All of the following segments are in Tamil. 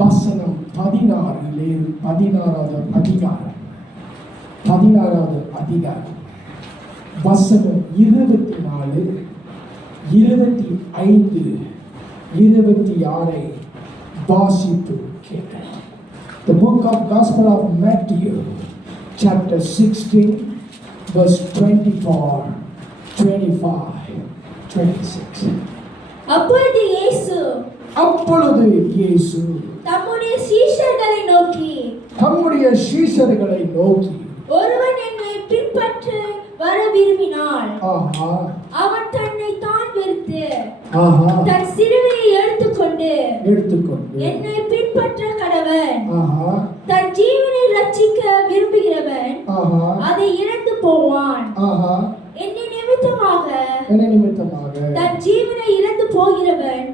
வசனம் 16வது அதிகாரம் வசனம் 24, 25, 26 வாசித்து கேட்கலாம். The book of Gospel of Matthew, chapter 16, verse 24, 25, 26. அப்பொழுது இயேசு தம்முடைய சீஷர்களை நோக்கி ஒருவன் என்னை பின்பற்ற வர விரும்பினால் அவன் தன்னை தான் வெறுத்து தன் சிலுவையை எடுத்துக்கொண்டு என்னை பின்பற்ற கடவன். தன் ஜீவனை ரட்சிக்க விரும்புகிறவன் அதை இழந்து போவான். என்னை நிமித்தமாக தன் ஜீவனை இழந்து போகிறவன்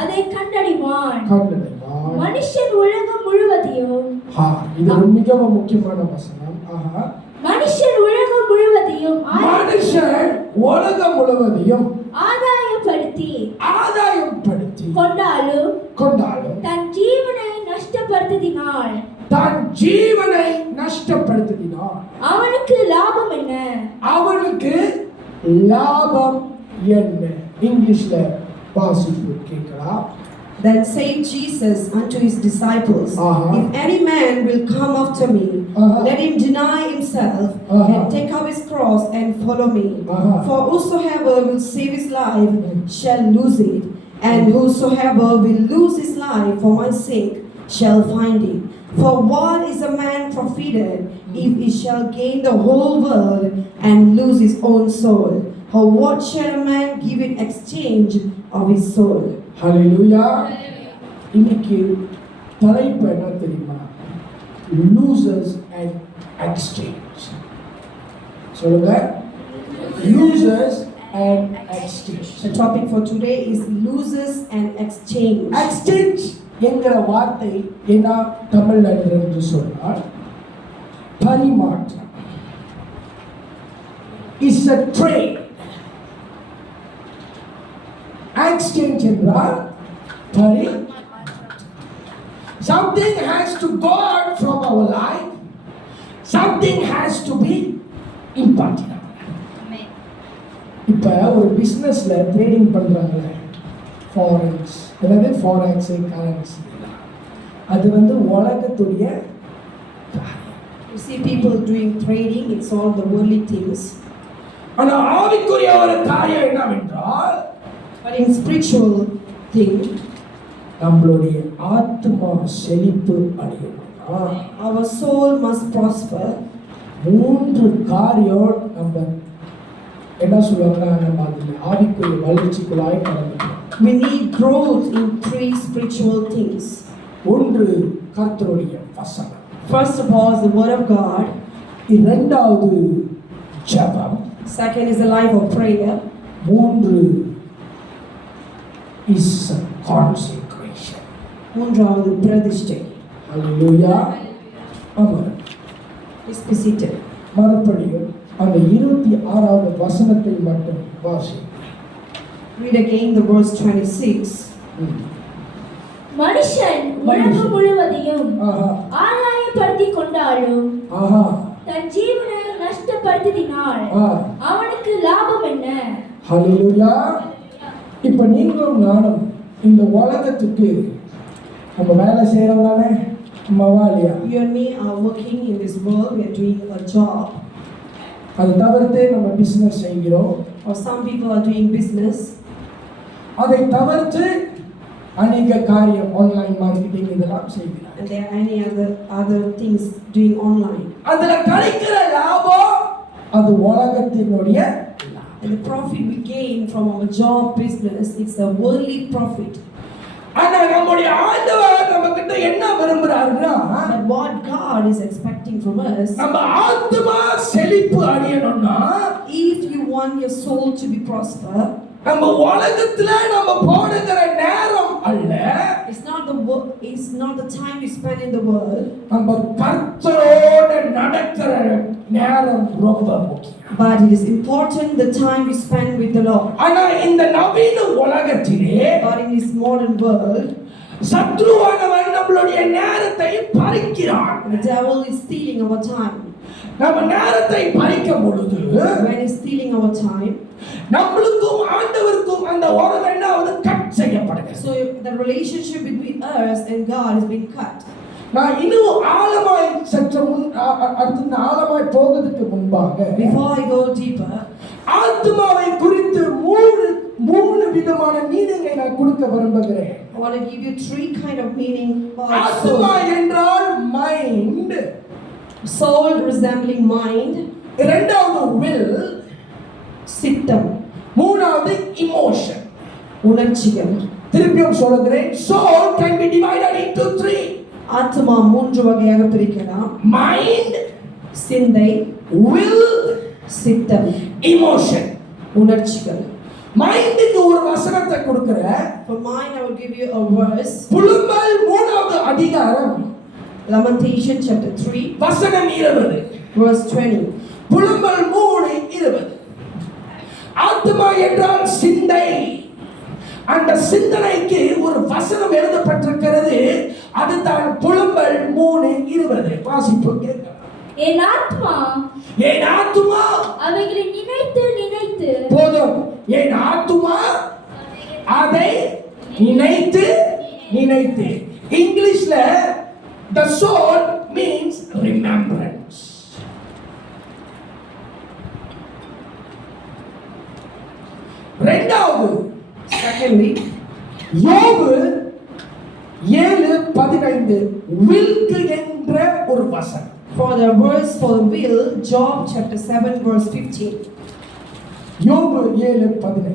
அதை கண்டடைவான். மனுஷன் உலகம் முழுவதையும் இது மிகவும் முக்கியமான வசனம். மனுஷன் உலகம் முழுவதையும் ஆதாயப்படுத்தி கொண்டாலும் தன் ஜீவனை நஷ்டப்படுத்தினால் அவனுக்கு லாபம் என்ன? இங்கிலீஷ்ல வாசிப்பு கேட்கலாம். Then said Jesus unto his disciples, If any man will come after me, let him deny himself and take up his cross and follow me. For whosoever will save his life shall lose it, and whosoever will lose his life for my sake shall find it. For what is a man profited if he shall gain the whole world and lose his own soul? Or what shall a man give in exchange of his soul? Hallelujah. இன்னைக்கு தலைப்பு என்ன தெரியுமா? Losers and exchange. சொல்லுங்க. Losers and exchange. The topic for today is losers and exchange. Exchange என்கிற வார்த்தை என்ன தமிழ்ல என்று சொன்னால் பரிமாற்றம். Is a trade. Exchange என்றால் something has to go out from our life, something has to be imparted. இப்ப ஒரு பிசினஸ்ல ட்ரேடிங் பண்றாங்க, ஃபாரெக்ஸ் கரன்சி, அது உலகத்துடைய. You see people doing trading, it's all the worldly things. ஆனா ஆவிக்குரிய ஒரு காரியம் என்னவென்றால், but in spiritual thing, நம்மளுடைய ஆத்மா செழிப்பு அடையணும். Our soul must prosper. 3 காரியம் நம்ம என்ன சொல்றாங்க, நம்ம அதுல ஆவிக்குரிய வளர்ச்சிக்குள்ளாய் கடந்துட்டோம். We need growth in 3 spiritual things. ஒன்று கர்த்தருடைய வசனம். First of all is the word of God. இரண்டாவது ஜெபம். Second is the life of prayer. 3 is consecration. மூன்றாவது பிரதிஷ்டை. Hallelujah. ஆமென். Disposited. மறுபடியும் அந்த 26வது வசனத்தை மட்டும் வாசி. Read again the verse 26. மனுஷன் உலகம் முழுவதையும் ஆதாயப்படுத்தி கொண்டாலும் தன் ஜீவனை நஷ்டப்படுத்தினால் அவனுக்கு லாபம் என்ன? ஹல்லேலூயா. இப்ப நீங்களும் நானும் இந்த உலகத்துக்கு நம்ம வேலை செய்யறோம் தானே, மவாலியா. You and me are working in this world, we are doing a job. அது தவிர்த்து நம்ம பிசினஸ் செய்கிறோம். Or some people are doing business. அதை தவிர்த்து அநேக காரியம் ஆன்லைன் மார்க்கெட்டிங் இதெல்லாம் செய்கிறாங்க. And there are any other things doing online. அதுல கிடைக்கிற லாபம் அது உலகத்தினுடைய. And the profit we gain from our job business, it's a worldly profit. ஆனா நம்முடைய ஆண்டவர் நம்மகிட்ட என்ன விரும்புறாருன்னா, but what God is expecting from us, நம்ம ஆத்மா செழிப்பு அடையணும்னா, if you want your soul to be prosper, நம்ம உலகத்துல நம்ம போடுகிற நேரம் அல்ல, it's not the time we spend in the world, நம்ம கர்த்தரோட நடக்கிற நேரம் ரொம்ப முக்கியம். But it is important the time we spend with the Lord. ஆனா இந்த நவீன உலகத்திலே, but in this modern world, சத்ருவானவன் நம்மளுடைய நேரத்தை பறிக்கிறான். The devil is stealing our time. நம்ம நேரத்தை பறிக்கும் பொழுது When he's stealing our time, நம்மளுக்கும் ஆண்டவருக்கும் அந்த உறவு என்னாவது கட் செய்யப்படுகிறது. so the relationship between us and God is being cut. நான் இன்னும் ஆழமாய் சற்று அடுத்து ஆழமாய் போவதற்கு முன்பாக Before I go deeper, ஆத்மாவை குறித்து மூணு விதமான மீனிங்கை நான் கொடுக்க விரும்புகிறேன். I want to give you three kind of meaning for ஆத்மா soul. என்றால் மைண்ட், Soul resembling mind, இரண்டாவது will, சித்தம், மூணாவது emotion. உணர்ச்சிகள். திருப்பியும் சொல்கிறேன், soul can be divided into three. ஆத்மா மூன்று வகையாக பிரிக்கலாம். Mind, சிந்தை, will, சித்தம், emotion. உணர்ச்சிகள். மைண்டுக்கு ஒரு வசனத்தை கொடுக்கிற. For mind I will give you a verse. புலம்பல் 3வது அதிகாரம் Lamentation chapter 3 வசனம் 20. verse 20. புலம்பல் 3:20. ஆத்மா என்றால் சிந்தை. அந்த சிந்தனைக்கு ஒரு வசனம் எழுதப்பட்டிருக்கிறது. அதுதான் புலம்பல் 3:20. வாசிப்பு கேட்க. என் ஆத்மா அவைகளை நினைத்து நினைத்து போதும். என் ஆத்துமா அதை நினைத்து நினைத்து. இங்கிலீஷ்ல the soul means remembrance. ரெண்டாவது, Secondly, யோபு 7:15 வில்கு என்ற ஒரு வசனம். for the verse for the will, Job chapter 7 verse 15. யோபு 7:15.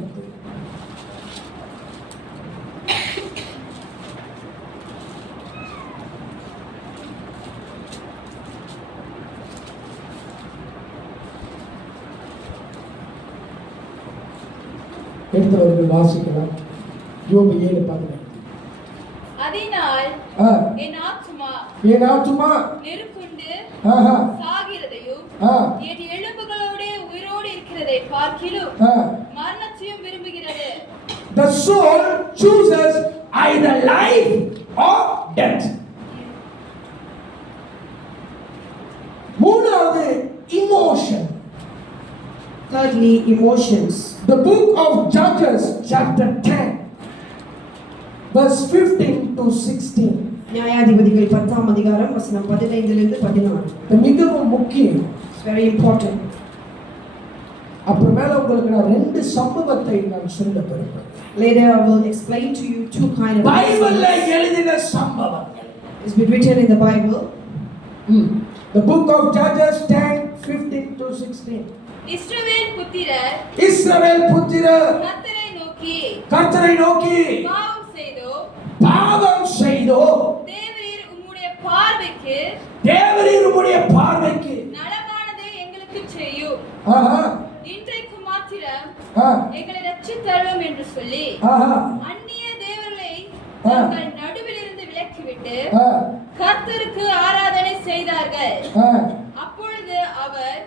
எடுத்தவர்கள் வாசிக்கலாம். யோபு 7:15. அதனால் என் ஆத்துமா நெருக்குண்டு சாகிறதையும் என் எலும்புகளோடு உயிரோடு இருக்கிறதை பார்க்கிலும் மரணத்தையும் விரும்புகிறது. The soul chooses either life or death. மூணாவது emotion. Thirdly, emotions. The book of Judges chapter 10 verse 15 to 16. நியாயாதிபதிகள் 10ஆம் அதிகாரம் வசனம் 15 இலிருந்து 16. இது மிகவும் முக்கியம். It's very important. அப்புறமேல உங்களுக்கு நான் ரெண்டு சம்பவத்தை நான் சொல்ல விரும்புகிறேன். Later I will explain to you two kind of பைபிள்ல எழுதின சம்பவங்கள். It's been written in the Bible. The book of Judges 10:15 to 16. இஸ்ரவேல் புத்திரர் கர்த்தரை நோக்கி பாவம் செய்தோ தேவரீர் உம்முடைய பார்வைக்கு நலமானதை எங்களுக்கு செய்யும். இன்றைக்கு மாத்திரம் எங்களை ரட்சித்தருளும் என்று சொல்லி அந்நிய தேவர்களை தங்கள் நடுவில் இருந்து விலக்கிவிட்டு கர்த்தருக்கு ஆராதனை செய்தார்கள். அப்பொழுது அவர்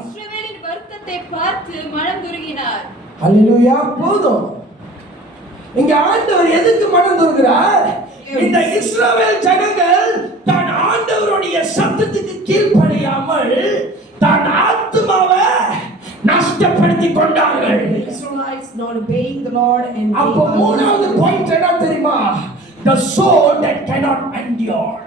இஸ்ரவேலின் வருத்தத்தை பார்த்து மனதுருகினார். ஹல்லேலூயா. போதும். இங்க ஆண்டவர் எதுக்கு மனதுருகிறார்? இந்த இஸ்ரவேல் ஜனங்கள் தான் ஆண்டவருடைய சத்தத்துக்கு கீழ்ப்படியாமல் தான் ஆத்துமாவை நஷ்டப்படுத்தி கொண்டார்கள். Israelites not obeying the Lord and அப்போ மூணாவது பாயிண்ட் என்ன தெரியுமா? The soul that cannot endure.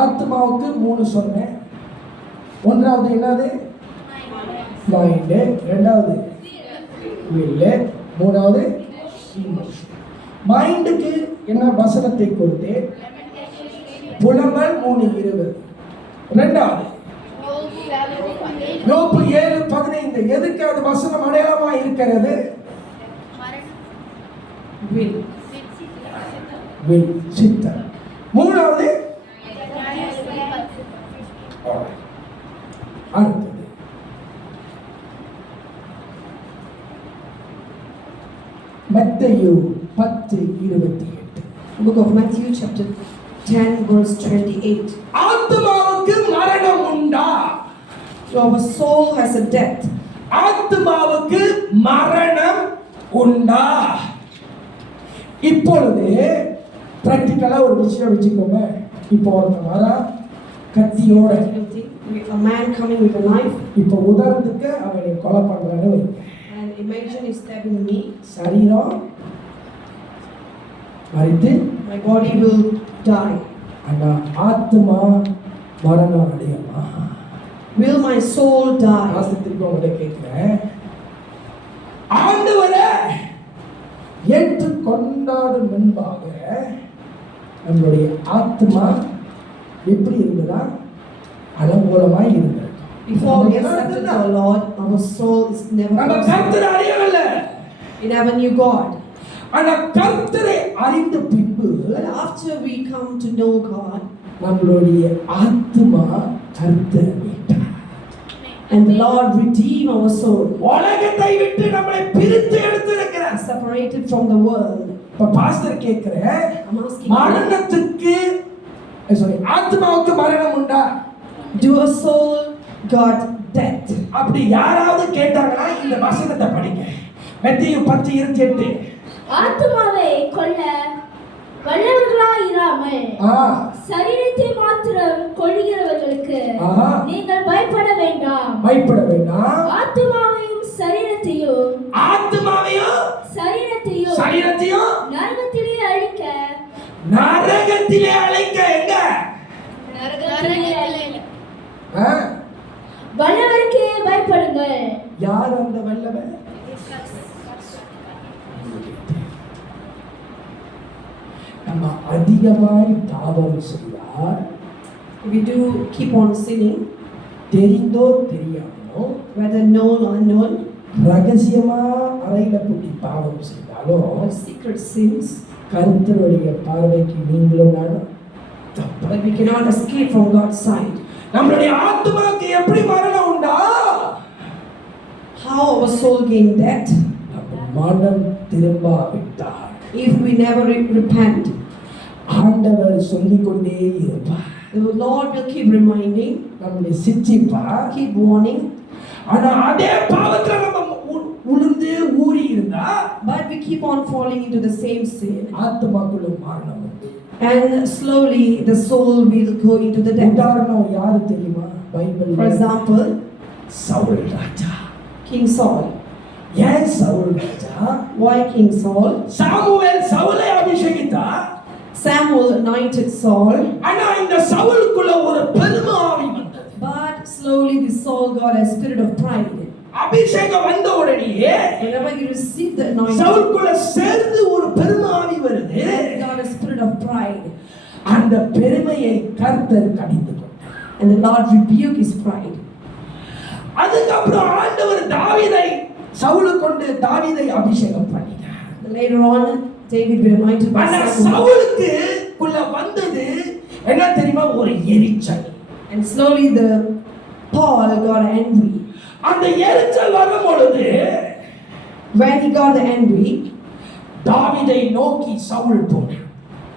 ஆத்மாவுக்கு மூணு சொன்னேன். ஒன்றாவது என்னது? மைண்ட். இரண்டாவது will. மூணாவது emotion. மைண்டுக்கு என்ன வசனத்தை கொடுத்தேன்? புலம்பல் 3:20. இரண்டாவது யோபு 7:15. எதுக்கு அது வசனம் அடையாளமா இருக்கிறது? will சித்தம். மூணாவது அடுத்தது மத்தேயு 10:28. Book of Matthew chapter 10 verse 28. ஆத்மாவுக்கு மரணம் உண்டா? Our soul has a death. ஆத்மாவுக்கு மரணம் உண்டா? இப்பொழுது பிராக்டிக்கலா ஒரு விஷயம் வச்சுக்கோங்க. இப்போ ஒருத்தன் வரா கத்தியோட, A man coming with a knife, இப்போ உதாரணத்துக்கு அவனை கொலை பண்றான்னு வைங்க. and imagine he's stabbing me. சரீரம் மறித்து My body will die. ஆனா ஆத்மா மரணம் அடையுமா? Will my soul die? ஆசத்திற்கு உங்களை கேட்கிறேன். ஆண்டவரை ஏற்றுக்கொண்டாத முன்பாக நம்மளுடைய ஆத்மா எப்படி இருந்ததா? அலங்கோலமாய் இருந்தது. Before we accepted the Lord, our soul is never. நம்ம கர்த்தரை அறியவில்லை. We never knew God. ஆனா கர்த்தரை அறிந்த பின்பு, But after we come to know God, நம்மளுடைய ஆத்மா கர்த்தரை மீட்டார். and the Lord redeemed our soul, உலகத்தை விட்டு நம்மளை பிரித்து எடுத்திருக்கிறார். separated from the world. இப்ப பாஸ்டர் கேக்குறேன், I'm asking you, மரணத்துக்கு ஆத்மாவுக்கு மரணம் உண்டா? do a soul got death? அப்படி யாராவது கேட்டாங்கன்னா இந்த வசனத்தை படிங்க. மத்தேயு 10:28. ஆத்துமாவை கொல்ல வல்லவர்களாயிராமல் சரீரத்தை மாத்திரம் கொல்லுகிறவர்களுக்கு நீங்கள் பயப்பட வேண்டாம். பயப்பட வேண்டாம். ஆத்துமாவையும் சரீரத்தையும் சரீரத்தையும் நரகத்திலே அழிக்க எங்க? வல்லவருக்கே பயப்படுங்கள். யார் அந்த வல்லவர்? நம்ம அதிகமாய் பாவம் செய்தால், If we do keep on sinning, தெரிந்தோ தெரியாமலோ, whether known or unknown, ரகசியமா அறையில பூட்டி பாவம் செய்தாலோ, or secret sins, கர்த்தருடைய பார்வைக்கு நீங்களும் நானும் but we cannot escape from God's sight. நம்மளுடைய ஆத்மாவுக்கு எப்படி மரணம் உண்டா? How our soul gain death? மனம் திரும்பாவிட்டார், If we never repent, ஆண்டவர் சொல்லிக் கொண்டே இருப்பார். the Lord will keep reminding, நம்மளை சிச்சிப்பார், keep warning. ஆனா அதே பாவத்துல நம்ம உளுந்து ஊறி இருந்தா, But we keep on falling into the same sin, ஆத்மாக்குள்ள மரணம் உண்டு. and slowly the soul will go into the death. உதாரணம் யாரு தெரியுமா? Bible. For example, Saul Raja. King Saul. ஏன் சவுல் ராஜா? Why King Saul? சாமுவேல் சவுலை அபிஷேகித்தார். Samuel anointed Saul, ஆனா இந்த சவுலுக்குள்ள ஒரு பெருமை ஆவி வந்தது. but slowly the Saul got a spirit of pride. அபிஷேகம் வந்த உடனேயே Whenever he received the anointing, சவுலுக்குள்ள சேர்ந்து ஒரு பெருமை ஆவி வருது. he got a spirit of pride, அந்த பெருமையை கர்த்தர் கடிந்து கொண்டார். and the Lord rebuked his pride. அதுக்கப்புறம் ஆண்டவர் தாவீதை சவுலு கொண்டு தாவீதை அபிஷேகம் பண்ணினார். Later on, David was anointed by ஆனா Samuel, சவுலுக்கு குள்ள வந்தது என்ன தெரியுமா? ஒரு எரிச்சல். and slowly the Paul got angry. அந்த எரிச்சல் வரும் பொழுது When he got angry, தாவீதை நோக்கி சவுல் போனான்.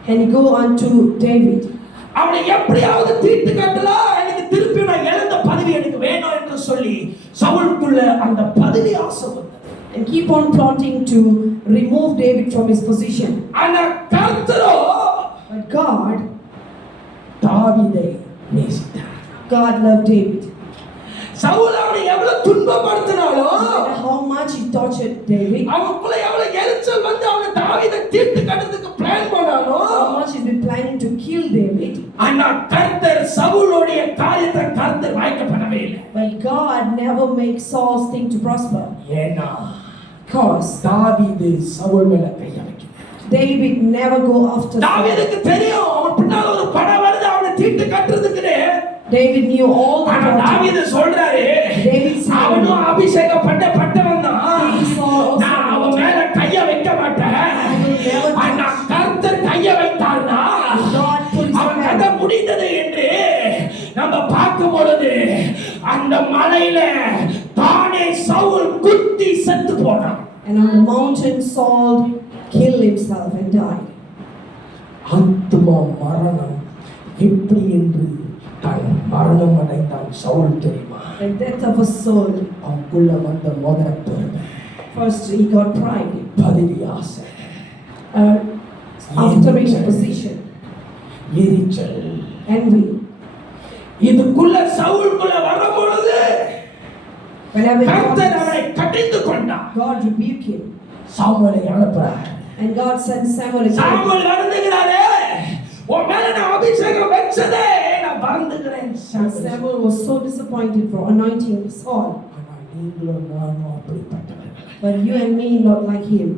and he go unto David, அவனை எப்படியாவது தீட்டு கட்டலாம், எனக்கு திருப்பி நான் இழந்த பதவி எனக்கு வேணும் என்று சொல்லி சவுலுக்குள்ள அந்த பதவி ஆசை வந்தது. and keep on plotting to remove David from his position. ஆனா கர்த்தரோ But God தாவீதை நேசித்தார். God loved David. சவுல் அவனை எவ்வளவு துன்பப்படுத்தினாலும், No matter how much he tortured David, அவனுக்குள்ள எவ்வளவு எரிச்சல் வந்து அவனை தாவீதை தீட்டு கட்டறதுக்கு பிளான் பண்ணாலும், how much he's been planning to kill David, ஆனா கர்த்தர் சவுலுடைய காரியத்தை கர்த்தர் வாய்க்க பண்ணவே இல்லை. but God never makes Saul's thing to prosper. ஏன்னா Because தாவீது சவுல் மேல கைய வைக்கல. David never go after Saul. தாவீதுக்கு தெரியும் அவன் பின்னால ஒரு படம் வருது அவனை தீட்டு கட்டுறதுக்குன்னு. David knew all the ஆனா plotting. தாவீது சொல்றாரு, David said, அவனும் அபிஷேகம் பட்டவன் தான், King Saul also நான் அவன் மேல கைய வைக்க மாட்டேன். ஆனா கர்த்தர் கைய வைத்தார்னா God put his அவன் hand. கதை முடிந்தது என்று நம்ம பார்க்கும் பொழுது அந்த மலையில தானே சவுல் குத்தி செத்து போனான். And on the mountain Saul killed himself and died. ஆத்மா மரணம் எப்படி என்று தான் மரணம் அடைந்தான் சவுல் தெரியுமா? The death of a soul. அவனுக்குள்ள வந்த முதல் பெருமை. First, he got pride. பதவி ஆசை, After his position, எரிச்சல், envy. இதுக்குள்ள சவுலுக்குள்ள வரும்பொழுது Whenever கர்த்தர் அவனை கடிந்து கொண்டார். God rebuked him. சாமுவேலை அனுப்புறார். And God sent Samuel again. Samuel வருந்துகிறாரே, உன் மேல நான் அபிஷேகம் வச்சதே நான் வருந்துகிறேன். And Samuel was so disappointed for anointing Saul. ஆனா நீங்களும் நானும் அப்படிப்பட்டவர்கள். But you and me not like him.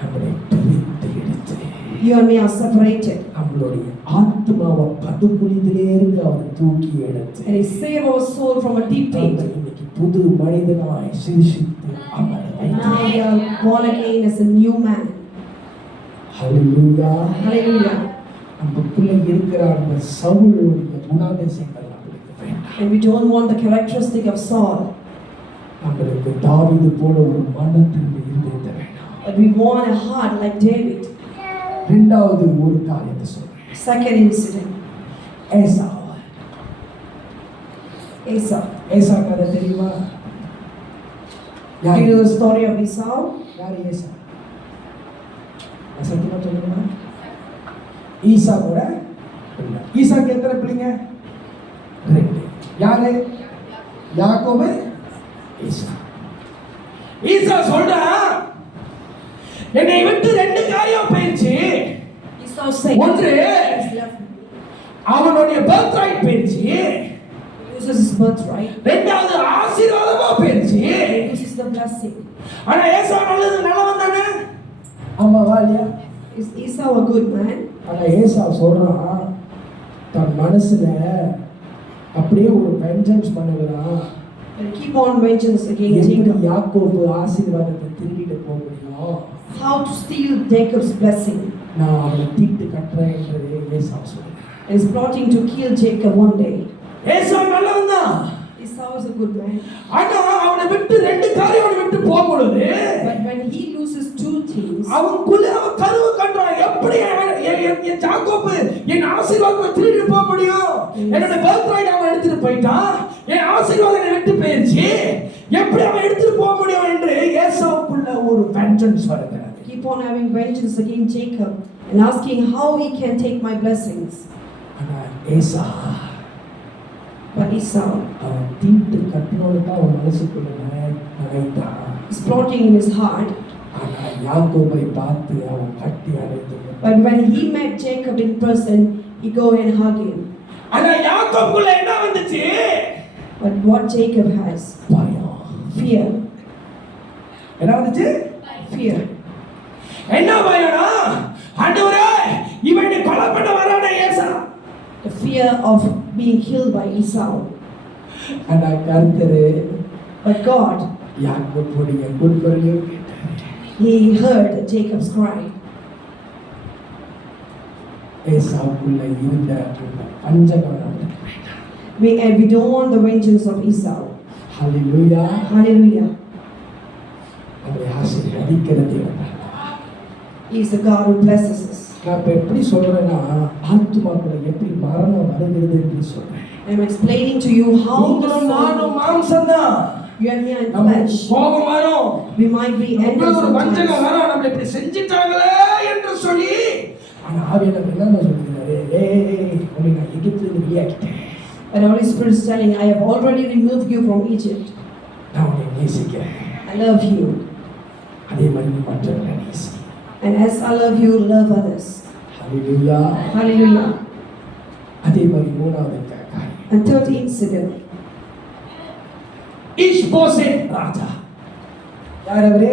நம்மளை பிரித்து எடுத்து You and me are separated. நம்மளுடைய ஆத்மாவை படுகுழியிலிருந்து அவர் தூக்கி எடுத்து And he saved our soul from a deep pit. இன்னைக்கு புது மனிதனாய் சிருஷ்டித்து அமர And வைத்தார். now we are born again as a new man. Hallelujah. Hallelujah. நமக்குள்ள இருக்கிற அந்த சவுலுடைய குணாதிசயங்கள் நம்மளுக்கு வேண்டாம். And we don't want the characteristic of Saul. நம்மளுக்கு தாவீது போல ஒரு மனத்திற்கு இருந்தது வேண்டாம். But we want a heart like David. இரண்டாவது ஒரு காரியத்தை சொல்றேன். Second incident. ஏசாவு. ஏசா கதை தெரியுமா? Do you know the story of Esau? யார் ஏசா? சத்தியமா சொல்லுங்க. ஈசா கூட இல்ல. ஈசாக்கு எத்தனை பிள்ளைங்க? 2. யாரு? யாக்கோபு, ஈசா. ஈசா சொல்றா, என்னை விட்டு 2 காரியம் போயிடுச்சு. Esau said, ஒன்று, "He left me." அவனுடைய birthright போயிடுச்சு. He loses his birthright. ரெண்டாவது ஆசீர்வாதமா போயிடுச்சு. He loses the blessing. ஆனா ஏசா நல்லவன் தானே? ஆமாவா இல்லையா? Is Esau a good man? ஆனா ஏசா சொல்றான், தன் மனசுல அப்படியே ஒரு வெஞ்சன்ஸ் பண்ணுகிறான். And keep on vengeance against எப்படி Jacob. யாக்கோபு ஆசீர்வாதத்தை திருடிட்டு போக முடியும்? How to steal Jacob's blessing. நான் அவனை தீட்டு கட்டுறேன் என்று ஏசா சொல்றான். And is plotting to kill Jacob one day. ஏசா நல்லவன் தான். Esau is a good man. ஆனா அவனை விட்டு 2 காரியம் அவனை விட்டு போக பொழுது But when he loses 2 things, அவனுக்குள்ள அவன் கருவு கண்டான். எப்படி என் யாக்கோபு என் ஆசீர்வாதத்தை திருடிட்டு போக முடியும்? என்னோட birthright அவன் எடுத்துட்டு போயிட்டான். என் ஆசீர்வாதம் என்னை விட்டு போயிருச்சு. எப்படி அவன் எடுத்துட்டு போக முடியும் என்று ஏசாவுக்குள்ள ஒரு வெஞ்சன்ஸ் வருகிறது. keep on having vengeance against Jacob and asking how he can take my blessings. ஆனா ஏசா But Esau அவன் தீட்டு கட்டினோடு தான் அவன் மனசுக்குள்ள நினைத்தான். is plotting in his heart. ஆனா யாக்கோபை பார்த்து அவன் கட்டி அணைத்து. But when he met Jacob in person, he go and hug him. ஆனா யாக்கோபுக்குள்ள என்ன வந்துச்சு? But what Jacob has, பயம். fear. என்ன வந்துச்சு? Fear. என்ன பயம்னா, ஆண்டவரே இவனை கொலை பண்ண வரானே ஏசா. The fear of being killed by Esau. ஆனா கர்த்தர் But God, யாக்கோபுடைய குரலையும் கேட்டார். he heard Jacob's cry. ஏசாவுக்குள்ள இருந்த பஞ்சகாலம். We don't want the vengeance of Esau. Hallelujah. Hallelujah. அவரை ஆசீர்வதிக்கிறது. He is the God who blesses us. நான் இப்ப எப்படி சொல்றேன்னா, ஆத்துமாக்குள்ள எப்படி மரணம் வருகிறது என்று சொல்றேன். I'm explaining to you how the நீங்களும் நானும் soul, மாம்சம்தான். you and me are in நமக்கு flesh. கோபம் வரும். We might be envious உங்களுக்கு ஒரு வஞ்சகம் sometimes. வரும். நம்ம இப்படி செஞ்சிட்டாங்களே என்று சொல்லி, ஆனா ஆவியானவர் என்ன சொல்லுகிறாரு? உன்னை நான் எகிப்திலிருந்து வெளியாக்கிட்டேன். But the Holy Spirit is telling, I have already removed you from Egypt. நான் உன்னை நேசிக்கிறேன். I love you. அதே மாதிரி நீ மற்றவர்களை நேசி. And as I love you, love others. Hallelujah. Hallelujah. அதே மாதிரி மூணாவது காரியம். And third incident, இஷ்போசேத் ராஜா. யார் அவரு?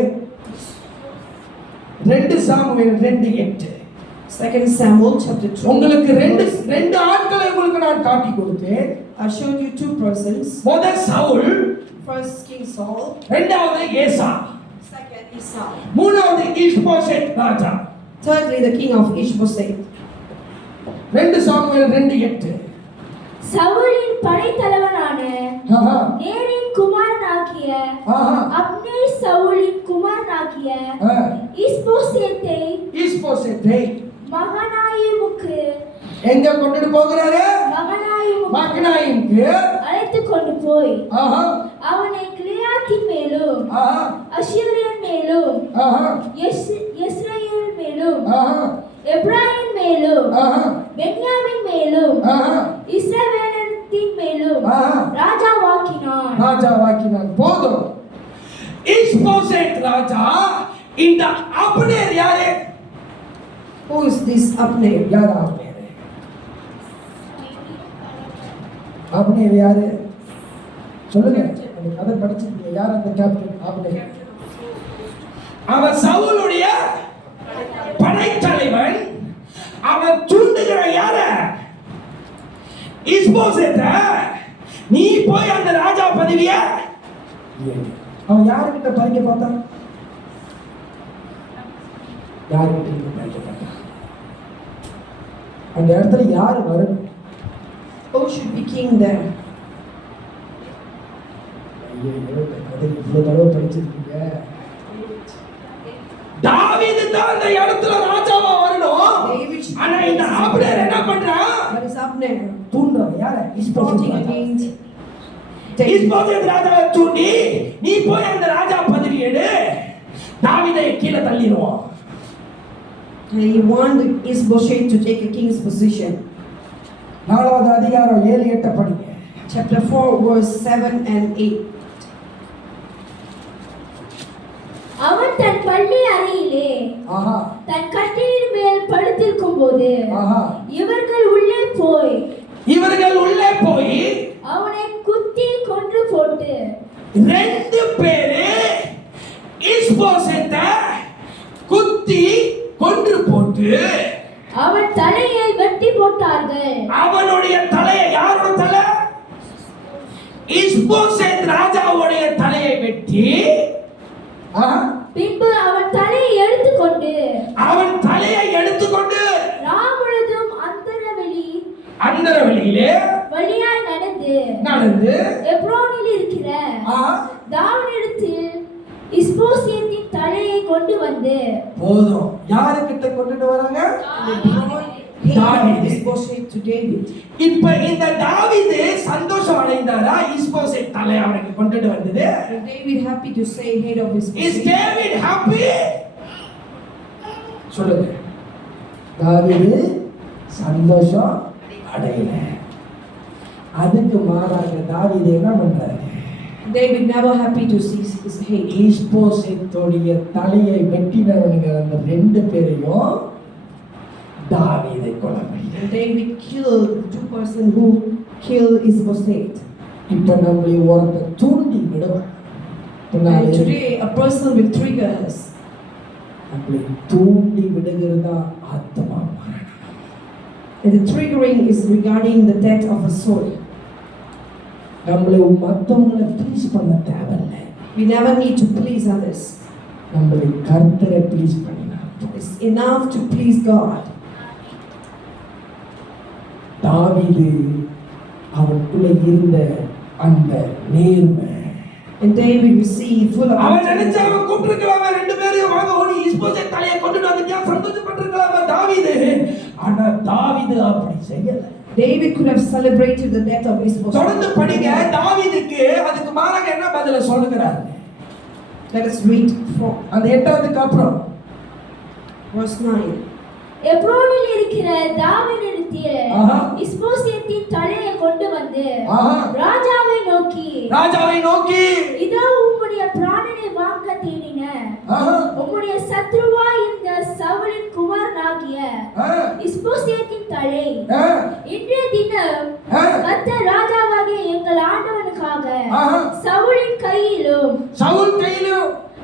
2 சாமுவேல் 2:8. 2 Samuel chapter 2. உங்களுக்கு ரெண்டு ஆட்களை உங்களுக்கு நான் காட்டி கொடுத்தேன். I showed you 2 persons. முதல் சவுல், First King Saul, இரண்டாவது ஏசா, second Esau, மூணாவது இஷ்போசேத் ராஜா. thirdly the king of Ishbosheth. 2 Samuel 2:8. சவுலின் படைத்தலைவனான ஆஹா நேரின் குமாரனாகிய ஆஹா அப்னேர் சவுலின் குமாரனாகிய இஸ்போசேத்தை இஷ்போசேத்தை மகனாயிமுக்கு எங்க கொண்டுட்டு போகிறாரு? மகனாயிமுக்கு மகனாயிமுக்கு அழைத்து கொண்டு போய் ஆஹா அவனை கிலியாத்தின் மேல் மேலும் ஆஹா அஷூரியன் மேலும் ஆஹா இஸ்ரவேல் மேலும் ஆஹா எப்ராயிம் மேலும் ஆஹா பென்யாமின் மேலும் ஆஹா இஸ்ரவேலத்தின் மேலும் ஆஹா ராஜாவாக்கினான். ராஜாவாக்கினான். போதும். இஸ்போசேத் ராஜா இந்த அப்னேர் யாரு? Who is this Abner? யார் அப்னேர்? அப்னேர் யாரு சொல்லுங்க. அந்த கதை படிச்சிருக்கீங்க. யார் அந்த கேப்டன் அப்னேர்? அவன் சவுலுடைய படைத்தலைவன். அவன் தூண்டுகிற யார? இஸ்போசேத்த. நீ போய் அந்த ராஜா பதவிய அவன் யாருக்கிட்ட பறிக்க பார்த்தான்? யாருக்கிட்ட பறிக்க பார்த்தான்? அந்த இடத்துல யார் வரும்? Who should be king there? ஐயோ, இந்த கதை இவ்வளவு தடவை படிச்சிருக்கீங்க. தாவீது தான் அந்த இடத்துல ராஜாவா வரணும். ஆனா இந்த அப்னேர் என்ன பண்றான்? What is Abner? தூண்டுறான். யார? Plotting against David. இஸ்போசேத் ராஜாவை தூண்டி நீ போய் அந்த ராஜா பதவி எடு, தாவீதை கீழே தள்ளிடுவான். And he wanted Ishbosheth to take a king's position. 4வது அதிகாரம் 7-8 படிங்க. Chapter 4, verse 7 and 8. அவன் தன் பள்ளி அறையிலே ஆஹா தன் கட்டிலின் மேல் படுத்திருக்கும் போது ஆஹா இவர்கள் உள்ளே போய் அவனை குத்தி கொன்று போட்டு 2 பேரு இஸ்போசேத்தை குத்தி கொன்று போட்டு அவன் தலையை வெட்டி போட்டார்கள். அவனுடைய தலையை, யாரோட தலை? இஸ்போசேத் ராஜாவுடைய தலையை வெட்டி பின்பு அவன் தலையை எடுத்துக்கொண்டு ராம் முழுதும் அந்தரவெளியிலே வழியாய் நடந்து எப்ரோனில் இருக்கிற தாவீதிடத்தில் இஸ்போசேத்தின் தலையை கொண்டு வந்து போதும். யாருக்கிட்ட கொண்டுட்டு வராங்க? David, Ishbosheth to David. இப்ப இந்த தாவீது சந்தோஷம் அடைந்தாரா? இஸ்போசேத் தலை அவனுக்கு கொண்டுட்டு வந்தது. Is David happy to say head of his Is David happy? சொல்லுங்க. தாவீது சந்தோஷம் அடையல. அதுக்கு மாறாக தாவீது என்ன பண்றாரு? David never happy to see his head. இஸ்போசேத்துடைய தலையை வெட்டினவனுங்க அந்த 2 பேரையும் தாவீது கொலை பண்ணினான். And David killed the 2 person who killed Ishbosheth. இப்ப நம்மளை ஒருத்தர் தூண்டி விடுவான். And today a person will trigger us. நம்மளை தூண்டி விடுகிறதா ஆத்மா மரணம். And the triggering is regarding the death of a soul. நம்மளை மற்றவங்களை ப்ளீஸ் பண்ண தேவையில்லை. We never need to please others. நம்மளை கர்த்தரை ப்ளீஸ் பண்ணினா It's enough to please God. தாவீது அவனுக்குள்ள இருந்த அந்த நேர்மை. And David received full of அவன் நினைச்சா அவன் கூப்பிட்டுருக்கலாமா 2 பேரையும் வாங்க ஓடி இஸ்போசேத் தலையை கொண்டுட்டு வந்துட்டியா சந்தோஷப்பட்டிருக்கலாமா தாவீது. ஆனா தாவீது அப்படி செய்யல. David could have celebrated the death of Ishbosheth. தொடர்ந்து படிங்க. தாவீதுக்கு அதுக்கு மாறாக என்ன பதில சொல்லுகிறார்? Let us read from அந்த 8வதுக்கு அப்புறம் verse 9. எப்ரோனில் இருக்கிற தாவீதிடத்தில் ஆஹா. இஸ்போசேத்தின் தலையை கொண்டு வந்து ஆஹா. ராஜாவை நோக்கி இதோ உம்முடைய பிராணனை வாங்க தேடின ஆஹா. உம்முடைய சத்ருவா இந்த சவுலின் குமாரனாகிய இஸ்போசேத்தின் தலை இன்றைய தினம் கர்த்தர் ராஜாவாகிய எங்கள் ஆண்டவனுக்காக ஆஹா. சவுலின் கையிலும்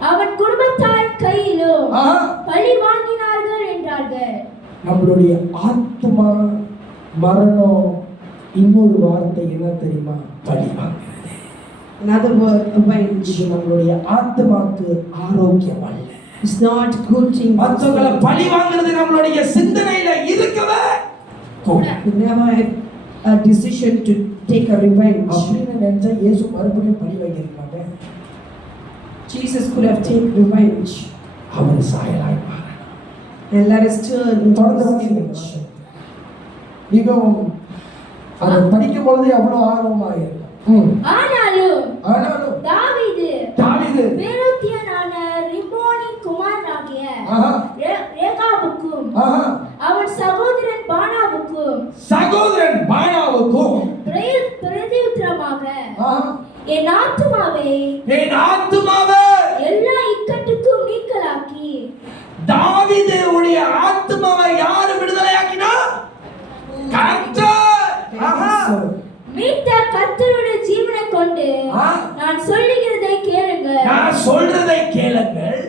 அவன் குடும்பத்தார் கையிலும் பழி வாங்கினார்கள் என்றார்கள். நம்மளுடைய ஆத்மா மரணம் இன்னொரு வார்த்தை என்ன தெரியுமா? பழி வாங்குறது. Another word, avenge. இது நம்மளுடைய ஆத்மாக்கு ஆரோக்கியம் அல்ல. It's not good thing. மற்றவங்களை பழி வாங்குறது நம்மளுடைய சிந்தனையில இருக்கவே கூடாது. We never have a decision to take a revenge. அப்படின்னு நினைச்சா இயேசு மறுபடியும் பழி வாங்கியிருக்காங்க. Jesus could have taken revenge. அவர் சாயலாய் மாறணும். And let us turn தொடர்ந்து into வாசிங்க. image. மிகவும் அதை படிக்கும் பொழுதே அவ்வளவு ஆர்வமாக இருக்கும். ஆனாலும் ஆனாலும் தாவீது தாவீது ஆஹா. ரேகாபுக்கும் ஆஹா. அவன் சகோதரன் பானாவுக்கும் சகோதரன் பானாவுக்கும் பிரதியுத்தரமாக ஆஹா. என் ஆத்துமாவே என் ஆத்துமாவே எல்லா இக்கட்டுக்கும் நீக்கலாக்கி தாவீது உடைய ஆத்துமாவை யாரு விடுதலையாக்கினா? கர்த்தர். ஆஹா. மீட்ட கர்த்தருடைய ஜீவனை கொண்டு ஆ. நான் சொல்லுகிறதை கேளுங்கள். நான் சொல்றதை கேளுங்கள்.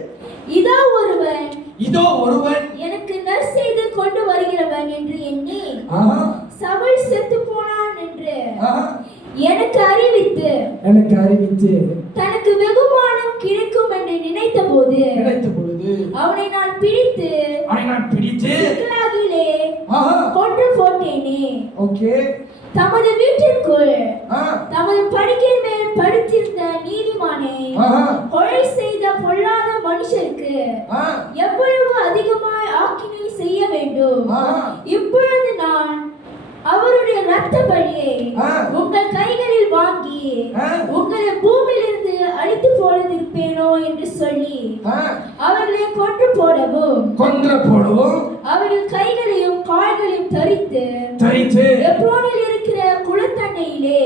இதோ ஒருவன் இதோ ஒருவன் எனக்கு நற்செய்தி கொண்டு வருகிறவன் என்று எண்ணி ஆஹா. சவுல் செத்து போனான் என்று ஆஹா. எனக்கு அறிவித்து தனக்கு வெகுமானம் கிடைக்கும் என்று நினைத்த போது அவனை நான் பிடித்து சிக்லாகிலே கொன்று போட்டேனே. ஓகே. தமது வீட்டிற்குள் தமது படுக்கை மேல் படுத்திருந்த நீதிமானை கொலை செய்த பொல்லாத மனுஷருக்கு எவ்வளவு அதிகமாய் ஆக்கினை செய்ய வேண்டும். இப்பொழுது நான் அவருடைய இரத்த பழியை உங்கள் கைகளில் வாங்கி உங்களை பூமியிலிருந்து அழித்து போடுவதோ என்று சொல்லி அவர்களை கொன்று போடவும் அவர்கள் கைகளையும் கால்களையும் தரித்து எப்ரோனில் இருக்கிற குளத்தண்டையிலே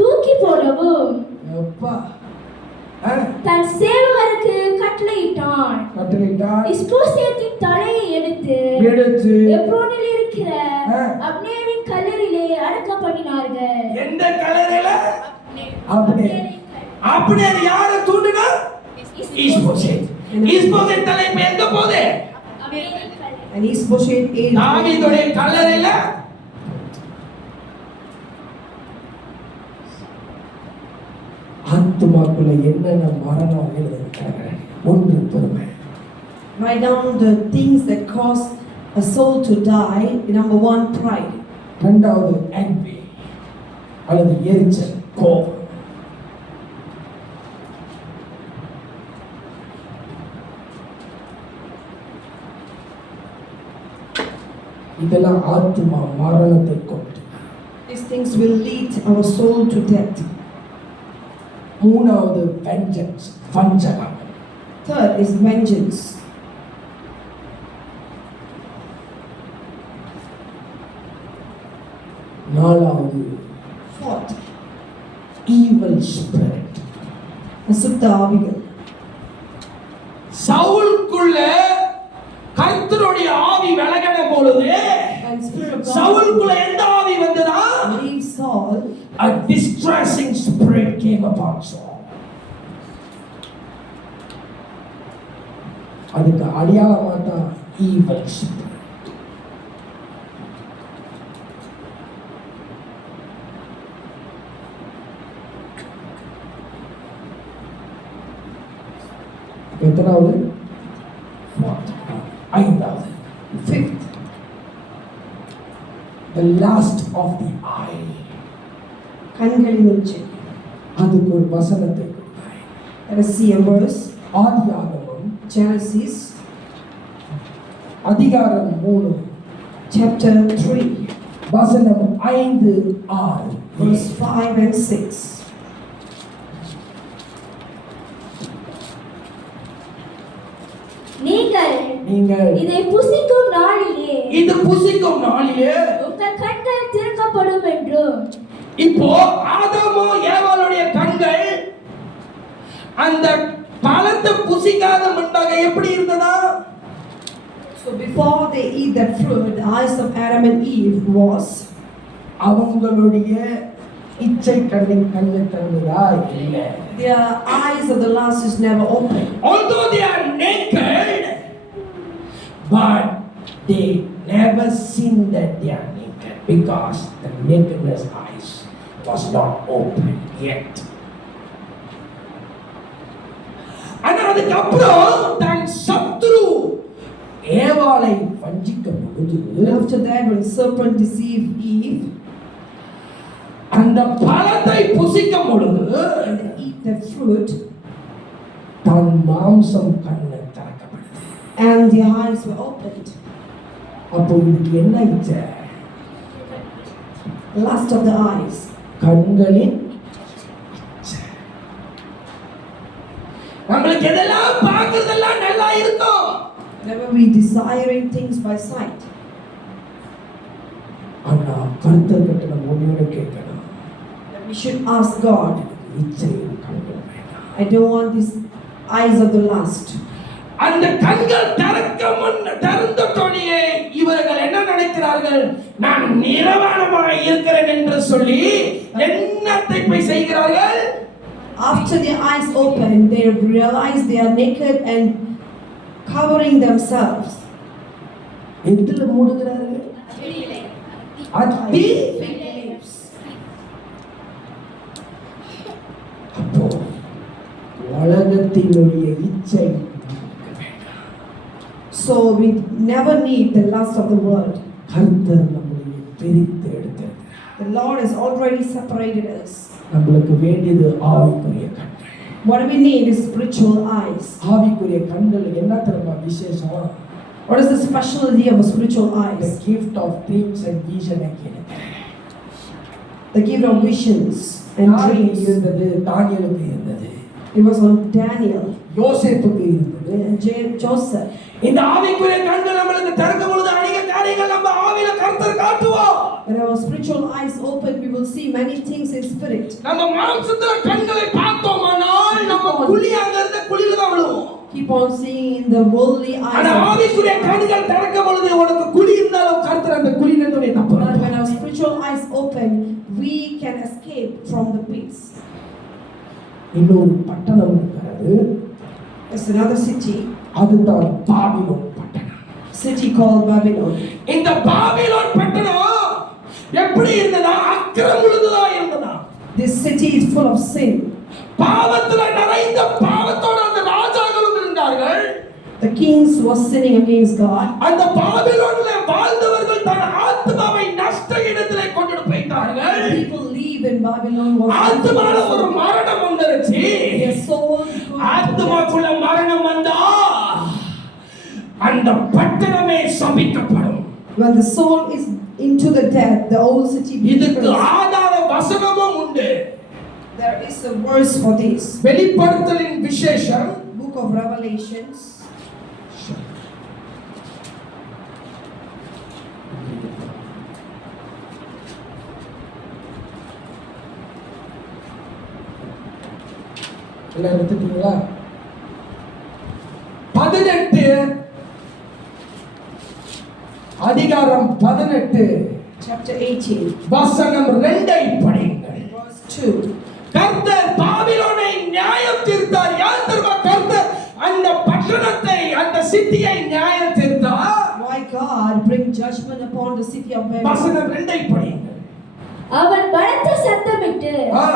தூக்கி போடவும் தன் சேவகருக்கு கட்டளையிட்டான். இஸ்போசேத்தின் தலையை எடுத்து எப்ரோனில் இருக்கிற அப்னேரின் கல்லறையிலே அடக்கம் பண்ணினார்கள். எந்த கல்லறையில? அப்னேர் யாரை தூண்டினா? இஸ்போசேத். இஸ்போசேத் தலை எங்க போகுது? தாவீதுடைய கல்லறையில ஆத்துமாக்குள்ள என்னென்ன மரணம் எழுதிருக்காங்க. ஒன்று பொறுமை. Write down the things that cause a soul to die. Number 1, pride. இரண்டாவது envy அல்லது எரிச்சல், கோபம். இதெல்லாம் ஆத்துமா மரணத்தை கொண்டு. These things will lead our soul to death. மூணாவது vengeance, வஞ்சகம். Third is vengeance. நாலாவது Fourth, evil spirit. அசுத்த ஆவிகள். சவுலுக்குள்ள கர்த்தருடைய ஆவி விலகின பொழுது சவுலுக்குள்ள எந்த ஆவி வந்ததா? Saul, a distressing spirit came upon Saul. அதுக்கு அடையாளமா தான் evil spirit. எத்தனாவது? ஐந்தாவது. fifth, the last of the eye. கண்களின் உச்சி. அதுக்கு ஒரு வசனத்தை கொடுத்தாய். Let us see a verse. ஆதியாகமம் Genesis அதிகாரம் 3 chapter 3 வசனம் 5, 6 verse 5 and 6. நீங்கள் இதை புசிக்கும் நாளிலே உங்கள் கண்கள் திறக்கப்படும் என்றும். இப்போ ஆதாமோ ஏவாளுடைய கண்கள் அந்த பழத்தை புசிக்காத முன்பாக எப்படி இருந்ததா? So before they eat that fruit, the eyes of Adam and Eve was அவங்களுடைய இச்சை கண்ணின் கண்ணை திறந்ததா? இல்லை. Their eyes of the lust is never open. Although they are naked, but they never seen that they are naked because the nakedness eyes was not open yet. ஆனா அதுக்கப்புறம் தன் சத்துரு ஏவாளை வஞ்சிக்கும் பொழுது, After that, when serpent deceived Eve, அந்த பழத்தை புசிக்கும் பொழுது and they eat the fruit, தன் மாம்சம் கண்ணை திறக்கப்படுது. and their eyes were opened. அப்போ இதுக்கு என்ன இச்சை? Lust of the eyes. கண்களின் இச்சை. நம்மளுக்கு எதெல்லாம் பார்க்கறதெல்லாம் நல்லா இருக்கும். Whenever we desiring things by sight. ஆனா கர்த்தர்கிட்ட நம்ம உண்மையோட கேட்கணும். We should ask God. இச்சையின் கண்கள் வேண்டாம். I don't want these eyes of the lust. அந்த கண்கள் திறந்தோடனே இவர்கள் என்ன நினைக்கிறார்கள்? நான் நிர்வாணமாய் இருக்கிறேன் என்று சொல்லி என்னத்தை போய் செய்கிறார்கள்? After their eyes open, they realize they are naked and covering themselves. எதுல மூடுகிறார்கள்? அத்தி அப்போ உலகத்தினுடைய இச்சை. So we never need the lust of the world. கர்த்தர் நம்மை பிரித்து எடுத்திருக்கிறார். The Lord has already separated us. நம்மளுக்கு வேண்டியது ஆவிக்குரிய கண்கள். What we need is spiritual eyes. ஆவிக்குரிய கண்கள் என்ன தெரியுமா விசேஷம்? What is the specialty of a spiritual The eyes? gift of dreams and vision again. The gift of visions and dreams. இருந்தது, தானியேலுக்கு இருந்தது, It was on Daniel யோசேப்புக்கு இருந்தது. and Joseph. இந்த ஆவிக்குரிய கண்கள் நம்மளுக்கு திறக்கும் பொழுது அநேக காரியங்கள் நம்ம ஆவியில கர்த்தர் காட்டுவார். When our spiritual eyes open, we will see many things in spirit. நம்ம மாம்சத்துல கண்களை பார்த்தோமானால் நம்ம குழி அங்க இருந்த குழியில தான் விழுவோம். Keep on seeing in the worldly eyes. ஆனா ஆவிக்குரிய கண்கள் திறக்கும் பொழுது உனக்கு குழி இருந்தாலும் கர்த்தர் அந்த குழியில இருந்து உன்னை But தப்புறார். when our spiritual eyes open, we can escape from the pits. இன்னொரு பட்டணம் இருக்கிறது. There's another city, அதுதான் பாபிலோன் பட்டணம். city called Babylon. இந்த பாபிலோன் பட்டணம் எப்படி இருந்ததா? அக்கிரமம் உள்ளதா இருந்ததா? This city is full of sin. பாவத்துல நிறைந்த பாவத்தோட அந்த ராஜாக்களும் இருந்தார்கள். The kings were sinning against God. அந்த பாபிலோன்ல வாழ்ந்தவர்கள் தன் ஆத்மாவை நஷ்ட இடத்திலே கொண்டு போயிட்டார்கள். People live in Babylon was ஆத்மால ஒரு மரணம் வந்துருச்சு. their soul. ஆத்மாக்குள்ள மரணம் வந்தா அந்த பட்டணமே சபிக்கப்படும். When the soul is into the death, the whole city இதுக்கு becomes. ஆதார வசனமும் உண்டு. There is a verse for this. வெளிப்படுத்தலின் விசேஷம் Book of Revelations. எல்லாம் எடுத்துட்டீங்களா? 18 அதிகாரம் 18 Chapter 18, வசனம் 2 படியுங்கள். verse 2. கர்த்தர் பாபிலோனை நியாயம் தீர்த்தார். யார் தெரியுமா? கர்த்தர் அந்த பட்டணத்தை, அந்த சிட்டியை நியாயம் தீர்த்தார். Why God bring judgment upon the city of Babylon? வசனம் 2 படியுங்கள். அவன் பலத்த சத்தமிட்டு ஆ,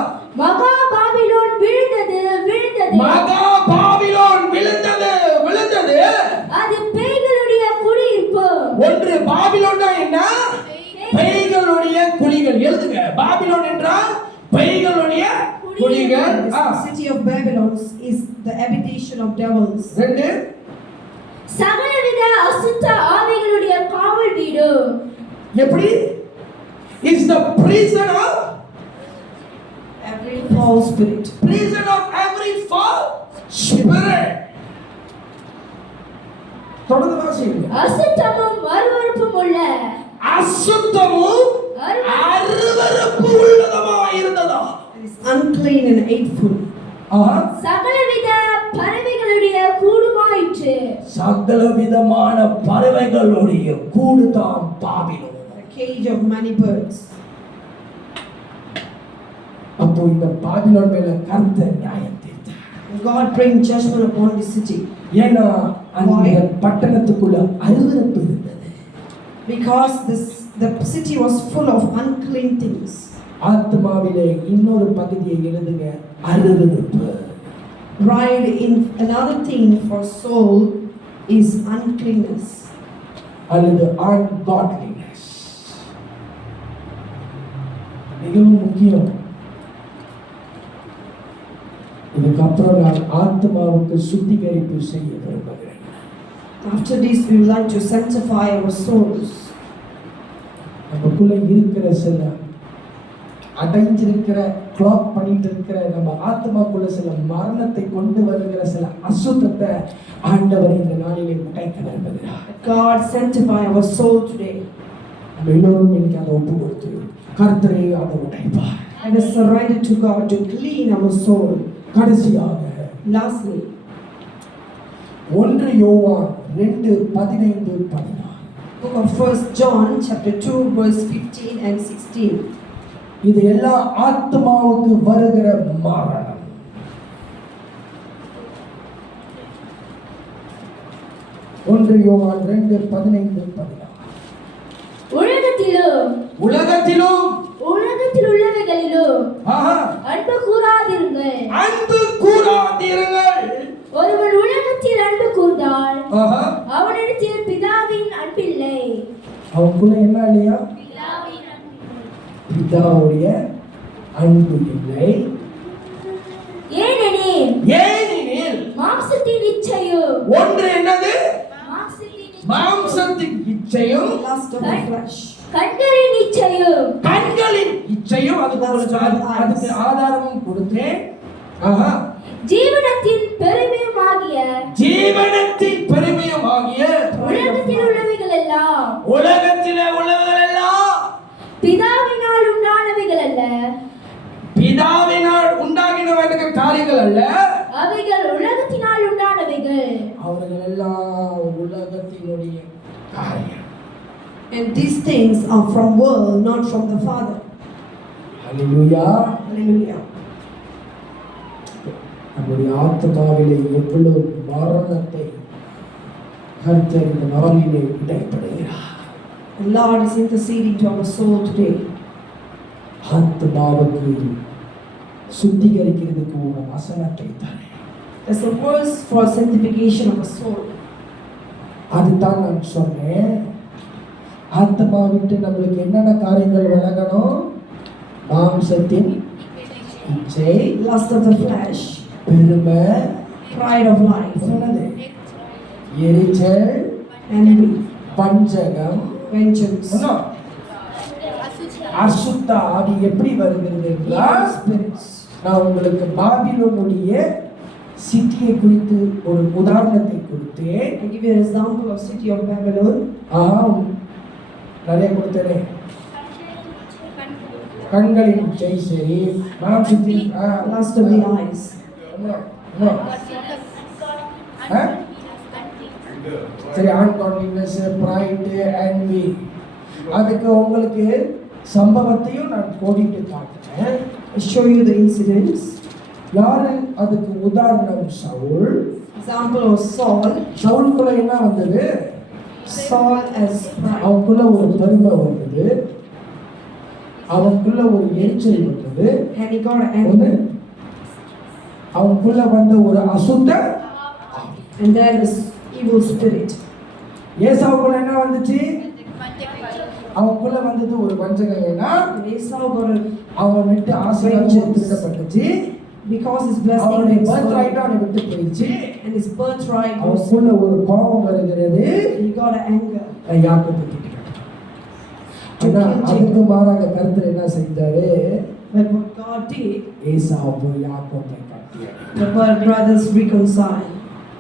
மகா பாபிலோன் விழுந்தது விழுந்தது, மகா பாபிலோன் விழுந்தது விழுந்தது. அது பேய்களுடைய குடியிருப்பு. ஒன்று பாபிலோன்னா என்ன? பேய்களுடைய குழிகள். எழுதுங்க. பாபிலோன் என்றால் பேய்களுடைய குழிகள். The city of Babylon is the habitation of devils. 2 சகலவித அசுத்த ஆவிகளுடைய காவல் வீடு. எப்படி? is the prison of Every false spirit. prison of every false spirit. தொடர்ந்து வாசிங்க. அசுத்தமும் அருவருப்பும் உள்ள, அசுத்தமும் அருவருப்பு உள்ளதுமாய் இருந்ததா? It is unclean and hateful. சகலவித பறவைகளுடைய கூடுமாயிற்று. சகல விதமான பறவைகளுடைய கூடுதான் Babylon. The cage of many birds. அப்போ இந்த பாபிலோன் மேல கர்த்தர் நியாயம் தீர்த்தார். God bring judgment upon the city. ஏன்னா அந்த பட்டணத்துக்குள்ள அருவருப்பு இருந்தது. Because the city was full of unclean things. ஆத்மாவிலே இன்னொரு பகுதியை எழுதுங்க. அருவருப்பு. Right, in another thing for soul is uncleanness. அல்லது ungodliness. மிகவும் முக்கியம். இதுக்கப்புறம் நான் ஆத்மாவுக்கு சுத்திகரிப்பு செய்ய விரும்புகிறேன். After this, we would like to sanctify our souls. நமக்குள்ள இருக்கிற சில அடைஞ்சிருக்கிற கிளாக் பண்ணிட்டு இருக்கிற நம்ம ஆத்மாக்குள்ள சில மரணத்தை கொண்டு வருகிற சில அசுத்தத்தை ஆண்டவர் இந்த நாளிலே உடைக்க விரும்புகிறார். God sanctify our soul today. நம்ம எல்லோரும் இன்னைக்கு அதை ஒப்பு கொடுத்து கர்த்தரே அதை உடைப்பார். Let us surrender to God to clean our soul. கடைசியாக Lastly, 1 யோவான் 2:15-16. book of 1 John chapter 2 verse 15 and 16. இது எல்லா ஆத்மாவுக்கு வருகிற மரணம். ஒன்று யோவான் 2:15-16. உலகத்திலும் உலகத்தில் உள்ளவைகளிலும் அன்பு கூறாதிருங்கள். அன்பு கூறாதிருங்கள். ஒருவன் உலகத்தில் அன்பு கூர்ந்தால் அவனிடத்தில் பிதாவின் அன்பில்லை. அவனுக்குள்ள என்ன இல்லையா? பிதாவுடைய அன்பு இல்லை. ஏனெனில் மாம்சத்தின் இச்சையும் ஒன்று என்னது? மாம்சத்தின் இச்சையும் Lust of the flesh. கண்களின் இச்சையும் அதுக்கு ஆதாரமும் கொடுத்தேன். ஜீவனத்தின் பெருமையுமாகிய உலகத்தில் உள்ளவைகள் எல்லாம் பிதாவினால் உண்டானவைகள் அல்ல. பிதாவினால் உண்டாகினவைகள் காரியங்கள் அல்ல, அவைகள் உலகத்தினால் உண்டானவைகள். அவர்கள் எல்லாம் உலகத்தினுடைய காரியம். And these things are from world, not from the Father. Hallelujah. Hallelujah. நம்முடைய ஆத்மாவிலே எவ்வளவு மரணத்தை கர்த்தர் இந்த நாளிலே இடைப்படுகிறார். The Lord is interceding to our soul today. ஆத்மாவுக்கு சுத்திகரிக்கிறதுக்கு ஒரு வசனத்தை தரேன். There's a verse for sanctification of a soul. அதுதான் நான் சொன்னேன். ஆத்மா விட்டு நம்மளுக்கு என்னென்ன காரியங்கள் விலகணும்? மாம்சத்தின் இச்சை, Lust of the flesh, பெருமை, pride of life, சொன்னது எரிச்சல், envy, பஞ்சகம், vengeance, இன்னும் அசுத்த ஆவி எப்படி வருகிறது என்றால், evil spirits. நான் உங்களுக்கு பாபிலோனுடைய சிட்டியை குறித்து ஒரு உதாரணத்தை கொடுத்தேன். I give you an example of city of Babylon. நிறைய கொடுத்தேன். கண்களின் இச்சை சரி, மாம்சத்தின் Lust of the eyes. சரி, அன்கான்ஃபிடன்ஸ், பிரைட், என்வி. அதுக்கு உங்களுக்கு சம்பவத்தையும் நான் கோடிட்டு காட்டுறேன். I show you the incidents. யாரு அதுக்கு உதாரணம்? சவுல். Example of Saul. சவுலுக்குள்ள என்ன வந்தது? Saul as pride. அவனுக்குள்ள ஒரு பெருமை வந்தது, அவனுக்குள்ள ஒரு எரிச்சல் வந்தது, And he got anger. அவனுக்குள்ள வந்த ஒரு அசுத்த, And then this evil spirit. ஏசாவுக்குள்ள என்ன வந்துச்சு? அவனுக்குள்ள வந்தது ஒரு வஞ்சகம். ஏன்னா And Esau got a, அவன் விட்டு ஆசீர்வாதம் திருடப்பட்டுச்சு, because his blessing அவனுடைய was பர்த் ரைட் stolen. அவனை விட்டு போயிடுச்சு. And his birthright was, அவனுக்குள்ள ஒரு கோபம் வருகிறது. he got anger. யாக்கோபு திட்டிட்டான். ஆனா அதுக்கு மாறாக கர்த்தர் என்ன செஞ்சாரு? But what God did, ஏசாவு யாக்கோபை கட்டினார். the brothers reconciled.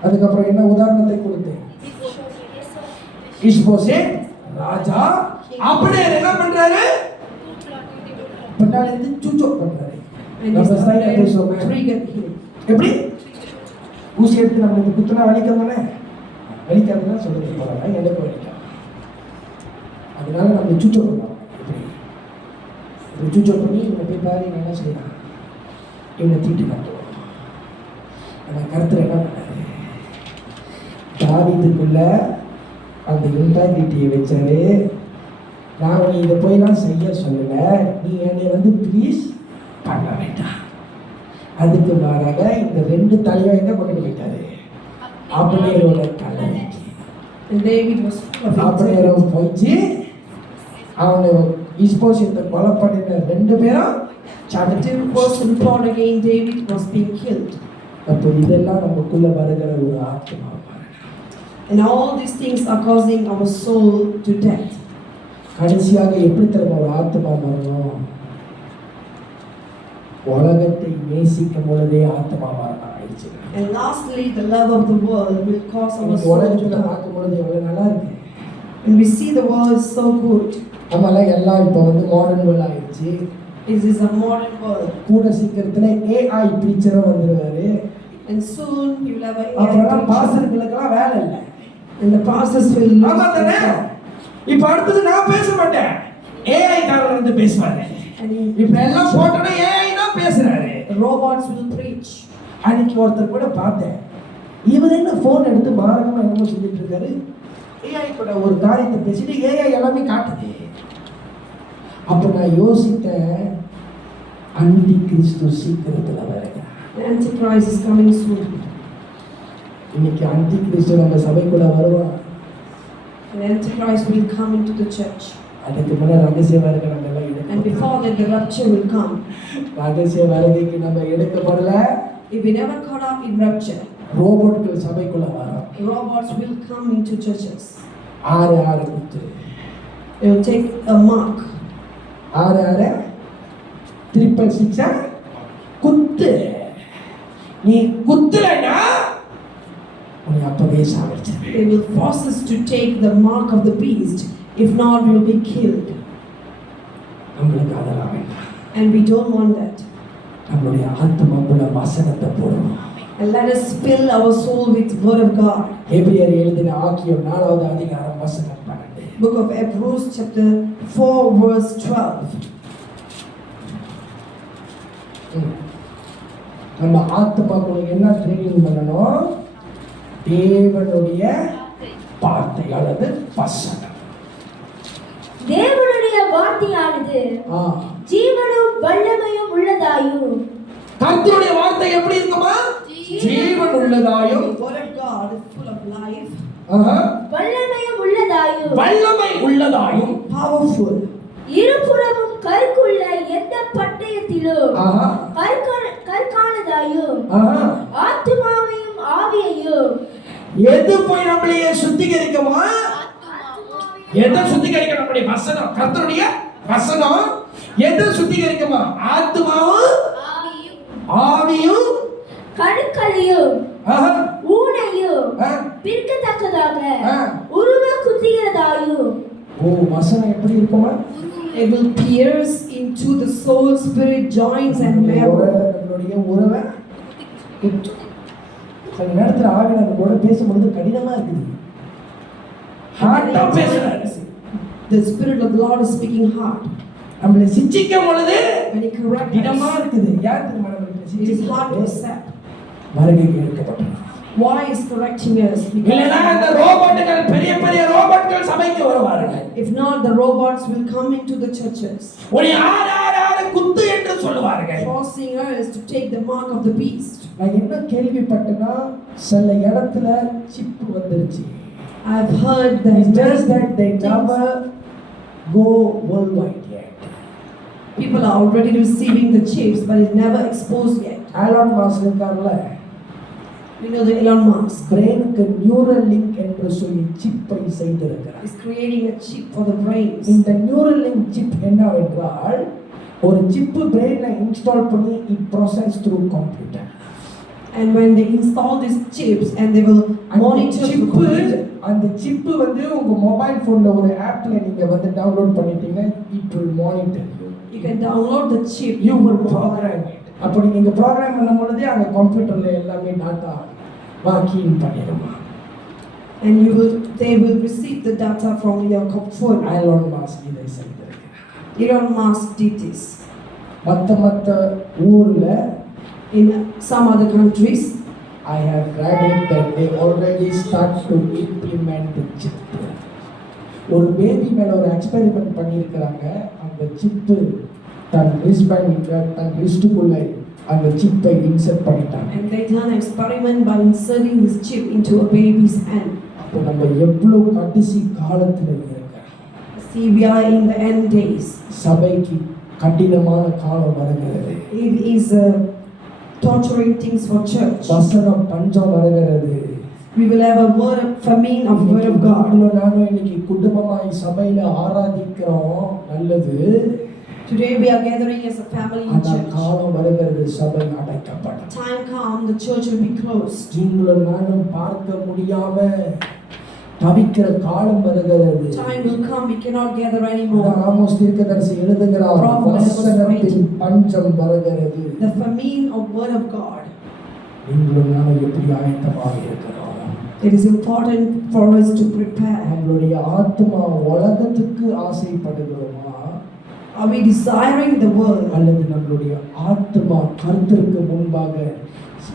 அதுக்கப்புறம் என்ன உதாரணத்தை கொடுத்தேன்? இஷ்போசேத் ராஜா அப்படியே என்ன பண்றாரு? பின்னாடி இருந்து சூச்சோ பண்றாரு. And he நம்ம ஸ்டைல started பேசுவோமே, triggered him. எப்படி ஊசி எடுத்து நம்மளுக்கு குத்துனா வலிக்கிறதானே? வலிக்கிறதுனா சொல்லுங்க போறாங்க, எனக்கு வலிக்கும். அதனால நம்ம சூச்சோ பண்ணுவோம். இப்படி சூச்சோ பண்ணி இவனை போய் பாரு, என்ன செய்யலாம்? இவனை தீட்டு காட்டுவோம். ஆனால் கருத்தில் என்ன பண்ணாரு? தாவீதுக்குள்ள அந்த இன்டாகிரிட்டியை வச்சாரு. நான் நீ இதை போய்லாம் செய்ய சொல்லலை, நீ என்னை வந்து ப்ளீஸ் பண்ண வேண்டாம். அதுக்கு மாறாக இந்த 2 தலையும் எங்க கொண்டு போயிட்டாரு? ஆபனேரோட தலைக்கு. And David was full of ஆபனேரோ integrity. போயிச்சு, அவனை இஸ்போசேத்தை கொலை பண்ணின 2 பேரும் The 2 person fought again David was being killed. அப்போ இதெல்லாம் நமக்குள்ள வருகிற ஒரு ஆத்மா. And all these things are causing our soul to death. கடைசியாக எப்படி தரும் ஒரு ஆத்மா வரணும்? உலகத்தை நேசிக்கும் பொழுதே ஆத்மா வரணும். ஆயிடுச்சு. And lastly, the love of the world will cause our இன்னைக்கு soul to உலகத்துல die. பார்க்கும்பொழுது எவ்வளவு நல்லா இருக்கு. And we see the world is so good. நம்மள எல்லாம் இப்போ வந்து மாடர்ன் வேர்ல்ட் ஆயிடுச்சு. It is a modern world. கூட சீக்கிரத்துல AI டீச்சரும் வந்துருவாரு. And soon you will have a அப்புறம் AI teacher. பாஸ்டர்களுக்கெல்லாம் வேலை இல்லை. And the pastors will ஆமா தானே? இப்போ அடுத்தது நான் பேச மாட்டேன். AI காரர் வந்து பேசுவாரு. and இப்போ எல்லாம் போட்டோன்னா AI தான் பேசுறாரு. the robots will preach. அன்னைக்கு ஒருத்தர் கூட பார்த்தேன். இவர் என்ன ஃபோன் எடுத்து மாரகமா என்னமோ சொல்லிட்டு இருக்காரு. AI கூட ஒரு காரியத்தை பேசிட்டு AI எல்லாமே காட்டுது. அப்போ நான் யோசித்தேன், அந்தி கிறிஸ்து சீக்கிரத்துல வருகிறார். The Antichrist is coming soon. இன்னைக்கு அந்தி கிறிஸ்து நம்ம சபைக்குள்ள வருவான். The Antichrist will come into the church. அதுக்கு முன்னாடி ரகசிய வருகை நம்ம எல்லாம் And எடுக்க. before that, the rapture will come. ரகசிய வருகைக்கு நம்ம எடுக்கப்படல. If we never caught up in rapture, ரோபோட்கள் சபைக்குள்ள வரும். robots will come into churches. ஆறு குத்து. They will take a mark. ஆறு 666 குத்து. நீ குத்துலனா உன்னை அப்பவே சாவடிச்சிருவேன். They will force us to take the mark of the beast. If not, we will be killed. நம்மளுக்கு அதெல்லாம் வேண்டாம். And we don't want that. நம்மளுடைய ஆத்மாவுல வசனத்தை போடணும். And let us fill our soul with word of God. எபிரேயர் எழுதின ஆக்கியம் 4வது அதிகாரம் வசனம் 12. Book of Hebrews chapter 4 verse 12. நம்ம ஆத்மாக்குள்ள என்ன ட்ரெயினிங் பண்ணணும்? தேவனுடைய வார்த்தை அல்லது வசனம். தேவனுடைய வார்த்தையானது ஜீவனும் வல்லமையும் உள்ளதாயும். கர்த்தருடைய வார்த்தை எப்படி இருக்குமா? ஜீவன் உள்ளதாயும். The word of God is full of life. வல்லமையும் உள்ளதாயும். வல்லமை உள்ளதாயும். Powerful. இருபுறமும் கருக்குள்ள எந்த பட்டயத்திலும் கற்கானதாயும். ஆத்துமாவையும் ஆவியையும். எது போய் நம்மளையே சுத்திகரிக்குமா? எதை சுத்திகரிக்க? நம்முடைய வசனம், கர்த்தருடைய வசனம் எதை சுத்திகரிக்குமா? ஆத்துமாவும் ஆவியும் கணுக்களையும் ஊனையும் பிற்கத்தக்கதாக உருவ குத்துகிறதாயும். ஓ, வசனம் எப்படி இருக்குமா? It will pierce into the soul, spirit, joints and marrow. நம்மளுடைய உறவை சில நேரத்தில் ஆவியானவர் கூட பேசும்பொழுது கடினமா இருக்குது. ஹார்ட்டா பேசுறாரு. The spirit of the Lord is speaking hard. நம்மளை சிச்சிக்கும் பொழுது When he corrects கடினமா us, இருக்குது. யார் தெரியுமா நம்மளை it is hard to accept. வருகைக்கு எடுக்கப்பட்டது. Why is correcting us? இல்லனா அந்த ரோபோட்கள், பெரிய பெரிய ரோபோட்கள் சபைக்கு வருவார்கள். If not, the robots will come into the churches. உன்னை ஆறு குத்து என்று சொல்லுவார்கள். Forcing us to take the mark of the beast. நான் என்ன கேள்விப்பட்டேன்னா, சில இடத்துல சிப் வந்துருச்சு. I've heard that It's just that they never go worldwide yet. people are already receiving the chips, but it's never exposed yet. Elon Musk இருக்கார்ல, You know the Elon Musk பிரெயினுக்கு நியூரல் லிங்க் என்று சொல்லி சிப்பை செய்திருக்கிறார். is creating a chip for the brains. இந்த நியூரல் லிங்க் சிப் என்னவென்றால், ஒரு சிப்பு பிரெயின்ல இன்ஸ்டால் பண்ணி it process through computer. And when they install these chips and they will monitor the computer. அந்த சிப்பு வந்து உங்க மொபைல் போன்ல ஒரு ஆப்ல நீங்க வந்து டவுன்லோட் பண்ணிட்டீங்கன்னா it will monitor you. You can download the chip. You will program it. அப்போ நீங்க இங்க ப்ரோக்ராம் பண்ணும்போதே அந்த கம்ப்யூட்டர்ல எல்லாமே டாட்டா வாக்கிங் பண்ணிடுமா. And they will receive the data from your phone. Elon Musk இதை செய்திருக்கிறார். Elon Musk did this. மத்த ஊர்ல, In some other countries, I have read it that they already start to implement the chip. ஒரு பேபி மேல ஒரு எக்ஸ்பெரிமெண்ட் பண்ணியிருக்கிறாங்க. அந்த சிப்பு தன் ரிஸ்டுக்குள்ள அந்த சிப்பை இன்சர்ட் பண்ணிட்டாங்க. and they done an experiment by inserting this chip into a baby's hand. அப்போ நம்ம எவ்வளவு கடைசி காலத்துல இருக்கோம். See, we are in the end days. சபைக்கு கடினமான காலம் வருகிறது. It is torturing things for church. வசனம் பஞ்சம் வருகிறது. We will have a word of famine of word of God. நானும் இன்னைக்கு குடும்பமாய் சபையில ஆராதிக்கிறோம், நல்லது. Today we are gathering as a family in அந்த church. காலம் வருகிறது, சபை அடைக்கப்படும். Time come, the church will be closed. நீங்களும் நானும் பார்க்க முடியாம தவிக்கிற காலம் வருகிறது. Time will come, we cannot gather anymore. Amos தீர்க்கதரிசி எழுதுகிறார், வசனத்தின் பஞ்சம் வருகிறது. The famine of word of God. நீங்களும் நானும் எப்படி ஆயத்தமாக இருக்கிறோம்? It is important for us to prepare. நம்மளுடைய ஆத்மா உலகத்துக்கு ஆசைப்படுகிறோமா, Are we desiring the world? அல்லது நம்மளுடைய ஆத்மா கர்த்தருக்கு முன்பாக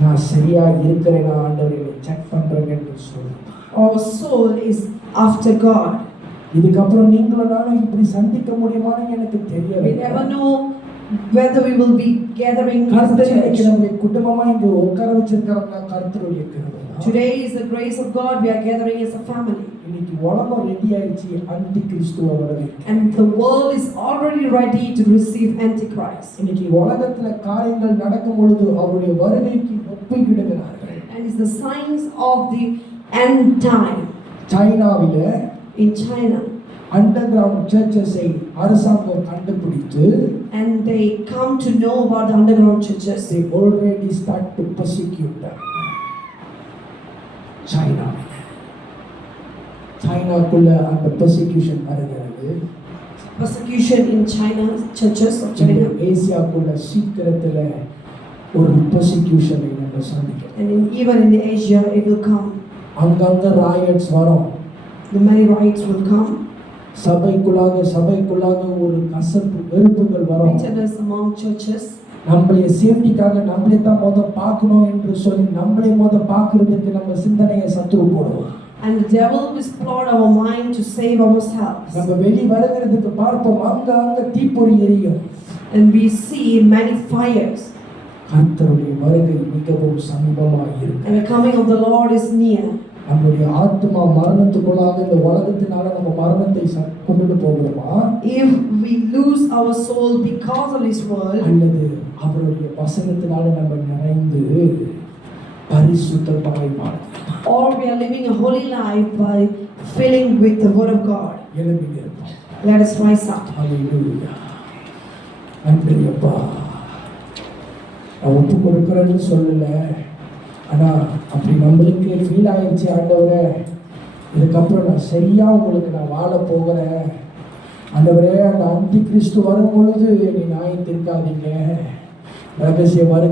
நான் சரியா இருக்கிறேனா ஆண்டவரை செக் பண்றேன்னு என்று சொல்லு. Our soul is after God. இதுக்கப்புறம் நீங்களும் நானும் இப்படி சந்திக்க முடியுமான்னு எனக்கு We தெரியவில்லை. never know whether we will be gathering as a கர்த்தர் church. இன்னைக்கு நம்முடைய குடும்பமா இங்க உட்கார வச்சிருக்கிறவங்க கர்த்தருடைய கிருபை. Today is the grace of God, we are gathering as a family. இன்னைக்கு உலகம் ரெடி ஆயிடுச்சு அந்தி கிறிஸ்துவ வருகைக்கு. And the world is already ready to receive Antichrist. இன்னைக்கு உலகத்துல காரியங்கள் நடக்கும் பொழுது அவருடைய வருகைக்கு ஒப்பிடுகிறார்கள். And it's the signs of the end time. சைனாவில In China, அண்டர் கிரவுண்ட் சர்ச்சஸை அரசாங்கம் கண்டுபிடித்து and they come to know about the underground churches. they already start to persecute them. சைனாக்குள்ள அந்த persecution வருகிறது. Persecution in China, churches of China. ஏசியாக்குள்ள சீக்கிரத்துல ஒரு persecution நம்ம சந்திக்கிறோம். And even in Asia, it will come. அங்கங்க riots வரும். The many riots will come. சபைக்குள்ளாக ஒரு கசப்பு வெறுப்புகள் வரும். Bitterness among churches. நம்மளுடைய சேஃப்டிக்காக நம்மளே தான் பார்க்கணும் என்று சொல்லி நம்மளே பார்க்கிறதுக்கு நம்ம சிந்தனையை சத்துரு போடுவோம். And the devil will plot our mind to save ourselves. நம்ம வெளி வருகிறதுக்கு பார்ப்போம், அங்க தீப்பொறி எரியும். And we see many fires. கர்த்தருடைய வருகை மிகவும் சமீபமாக இருக்கு. And the coming of the Lord is near. நம்முடைய ஆத்மா மரணத்துக்குள்ளாக இந்த உலகத்தினால நம்ம மரணத்தை கொண்டுட்டு போகிறோமா? If we lose our soul because of this world, அல்லது அவருடைய வசனத்தினால நம்ம நிறைந்து பரிசுத்தமாய் வாழ்கிறோமா? or we are living a holy life by filling with the word of God. எழும்பி நிற்போம். Let us rise up. ஹல்லேலூயா. நன்றி அப்பா. நான் ஒப்பு கொடுக்கிறேன்னு சொல்லல, ஆனா அப்படி நம்மளுக்கு ஃபீல் ஆயிடுச்சு ஆண்டவரே, இதுக்கப்புறம் நான் சரியா உங்களுக்கு நான் வாழ போகிறேன் ஆண்டவரே, அந்த அந்தி கிறிஸ்து வரும் பொழுது நீ நியாயம் தீர்க்காதீங்க, ரகசிய வருகை